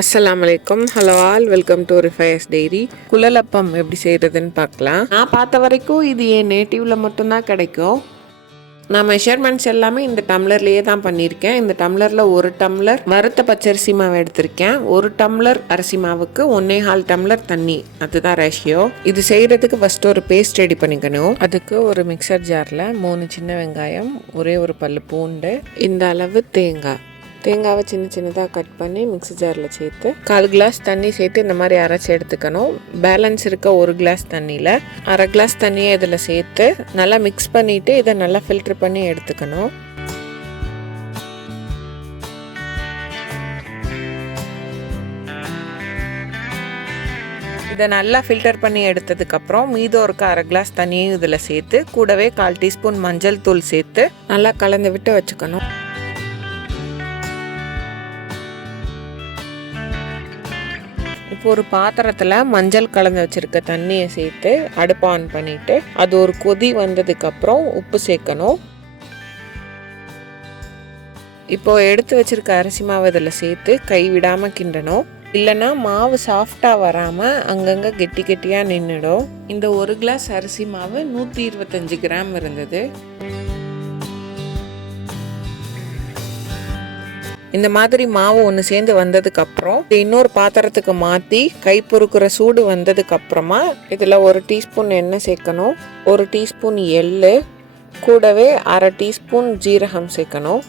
அஸ்ஸலாமு அலைக்கும். Hello all, welcome to ரிஃபயர்ஸ் டைரி. குழலப்பம் எப்படி செய்கிறதுன்னு பார்க்கலாம். நான் பார்த்த வரைக்கும் இது என் நேட்டிவில் மட்டும்தான் கிடைக்கும். நான் மெஷர்மெண்ட்ஸ் எல்லாமே இந்த டம்ளர்லேயே தான் பண்ணியிருக்கேன். இந்த டம்ளரில் 1 டம்ளர் வறுத்த பச்சரிசி மாவு எடுத்திருக்கேன். 1 டம்ளர் அரிசி மாவுக்கு 1.25 டம்ளர் தண்ணி, அதுதான் ரேஷியோ. இது செய்கிறதுக்கு ஃபஸ்ட்டு ஒரு பேஸ்ட் ரெடி பண்ணிக்கணும். அதுக்கு ஒரு மிக்சர் ஜாரில் 3 சின்ன வெங்காயம், ஒரே ஒரு பல்லு பூண்டு, இந்த அளவு தேங்காவை சின்ன சின்னதாக கட் பண்ணி மிக்ஸி ஜாரில் சேர்த்து 1/4 கிளாஸ் தண்ணி சேர்த்து இந்த மாதிரி அரைச்சி எடுத்துக்கணும். பேலன்ஸ் இருக்க 1 கிளாஸ் தண்ணியில் 1/2 கிளாஸ் தண்ணியை இதில் சேர்த்து நல்லா மிக்ஸ் பண்ணிவிட்டு இதை நல்லா ஃபில்ட்ரு பண்ணி எடுத்துக்கணும். இதை நல்லா ஃபில்டர் பண்ணி எடுத்ததுக்கப்புறம் மீதம் இருக்க 1/2 கிளாஸ் தண்ணியும் இதில் சேர்த்து கூடவே 1/4 டீஸ்பூன் மஞ்சள் தூள் சேர்த்து நல்லா கலந்து விட்டு வச்சுக்கணும். இப்போ ஒரு பாத்திரத்தில் மஞ்சள் கலந்து வச்சுருக்க தண்ணியை சேர்த்து அடுப்பு ஆன் பண்ணிவிட்டு அது ஒரு கொதி வந்ததுக்கப்புறம் உப்பு சேர்க்கணும். இப்போது எடுத்து வச்சுருக்க அரிசி மாவு இதில் சேர்த்து கைவிடாமல் கிண்டணும். இல்லைன்னா மாவு சாஃப்டாக வராமல் அங்கங்கே கெட்டி கெட்டியாக நின்றுடும். இந்த 1 கிளாஸ் அரிசி மாவு 125 கிராம் இருந்தது. இந்த மாதிரி மாவு ஒன்று சேர்ந்து வந்ததுக்கப்புறம் இன்னொரு பாத்திரத்துக்கு மாற்றி கை பொறுக்கிற சூடு வந்ததுக்கப்புறமா இதில் 1 டீஸ்பூன் எண்ணெய் சேர்க்கணும். 1 டீஸ்பூன் எள்ளு, கூடவே 1/2 டீஸ்பூன் ஜீரகம் சேர்க்கணும்.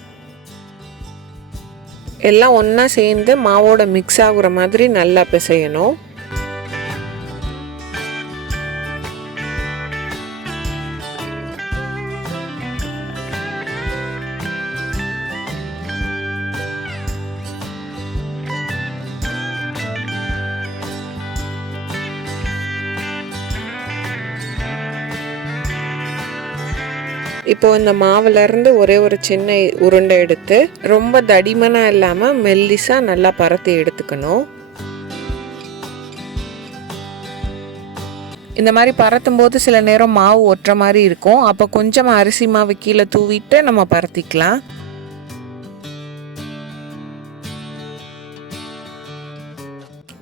எல்லாம் ஒன்றா சேர்ந்து மாவோட மிக்ஸ் ஆகுற மாதிரி நல்லா பிசையணும். இப்போ இந்த மாவுலேருந்து ஒரே ஒரு சின்ன உருண்டை எடுத்து ரொம்ப தடிமனாக இல்லாமல் மெல்லிசாக நல்லா பரத்தி எடுத்துக்கணும். இந்த மாதிரி பரத்தும் போது சில நேரம் மாவு ஒட்டுற மாதிரி இருக்கும். அப்போ கொஞ்சம் அரிசி மாவு கீழே தூவிட்டு நம்ம பரத்திக்கலாம்.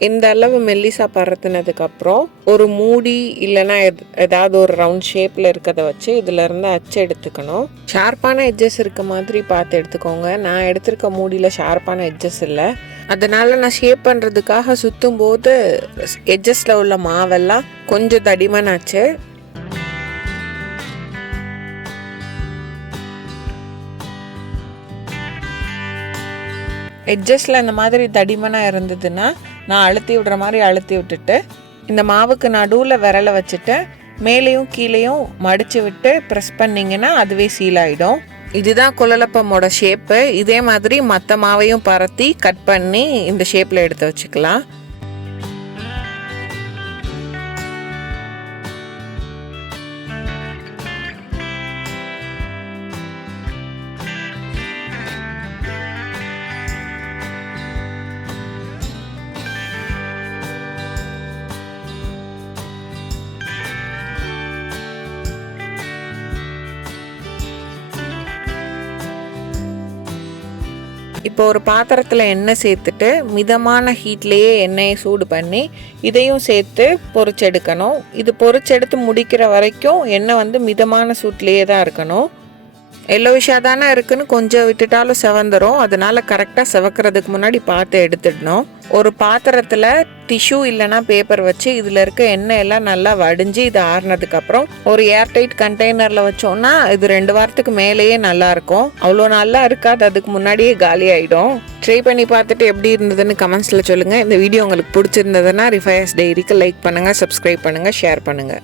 இந்த அளவு மெல்லிசா பரத்துனதுக்கப்புறம் ஒரு மூடி இல்லைன்னா ஏதாவது ஒரு ரவுண்ட் ஷேப்பில் இருக்கிறத வச்சு இதிலேருந்து அச்சு எடுத்துக்கணும். ஷார்ப்பான எட்ஜஸ் இருக்க மாதிரி பார்த்து எடுத்துக்கோங்க. நான் எடுத்திருக்க மூடியில் ஷார்ப்பான எட்ஜஸ் இல்லை, அதனால் நான் ஷேப் பண்ணுறதுக்காக சுற்றும் போது எட்ஜஸில் உள்ள மாவெல்லாம் கொஞ்சம் தடிமனாச்சு. எட்ஜஸில் இந்த மாதிரி தடிமனாக இருந்ததுன்னா நான் அழுத்தி விடுற மாதிரி அழுத்தி விட்டுட்டு இந்த மாவுக்கு நடுவில் விரலை வச்சுட்டு மேலேயும் கீழேயும் மடித்து விட்டு ப்ரெஸ் பண்ணிங்கன்னா அதுவே சீல் ஆகிடும். இதுதான் குழலப்பமோட ஷேப்பு. இதே மாதிரி மற்ற மாவையும் பரத்தி கட் பண்ணி இந்த ஷேப்பில் எடுத்து வச்சுக்கலாம். இப்போ ஒரு பாத்திரத்தில் எண்ணெய் சேர்த்துட்டு மிதமான ஹீட்லேயே எண்ணெயை சூடு பண்ணி இதையும் சேர்த்து பொரிச்செடுக்கணும். இது பொரிச்செடுத்து முடிக்கிற வரைக்கும் எண்ணெய் மிதமான சூட்லேயே தான் இருக்கணும். எல்லோவிஷாக தானே இருக்குன்னு கொஞ்சம் விட்டுட்டாலும் செவந்துடும். அதனால கரெக்டாக செவக்கிறதுக்கு முன்னாடி பார்த்து எடுத்துடணும். ஒரு பாத்திரத்தில் டிஷ்யூ இல்லைன்னா பேப்பர் வச்சு இதில் இருக்க எண்ணெய் எல்லாம் நல்லா வடிஞ்சு இது ஆறுனதுக்கப்புறம் ஒரு ஏர்டைட் கண்டெய்னரில் வச்சோன்னா இது 2 வாரத்துக்கு மேலேயே நல்லாயிருக்கும். அவ்வளோ நல்லா இருக்காது, அதுக்கு முன்னாடியே காலி ஆகிடும். ட்ரை பண்ணி பார்த்துட்டு எப்படி இருந்ததுன்னு கமெண்ட்ஸில் சொல்லுங்கள். இந்த வீடியோ உங்களுக்கு பிடிச்சிருந்ததுன்னா ரிஃபயர்ஸ் டைரிக்கு லைக் பண்ணுங்கள், சப்ஸ்கிரைப் பண்ணுங்கள், ஷேர் பண்ணுங்கள்.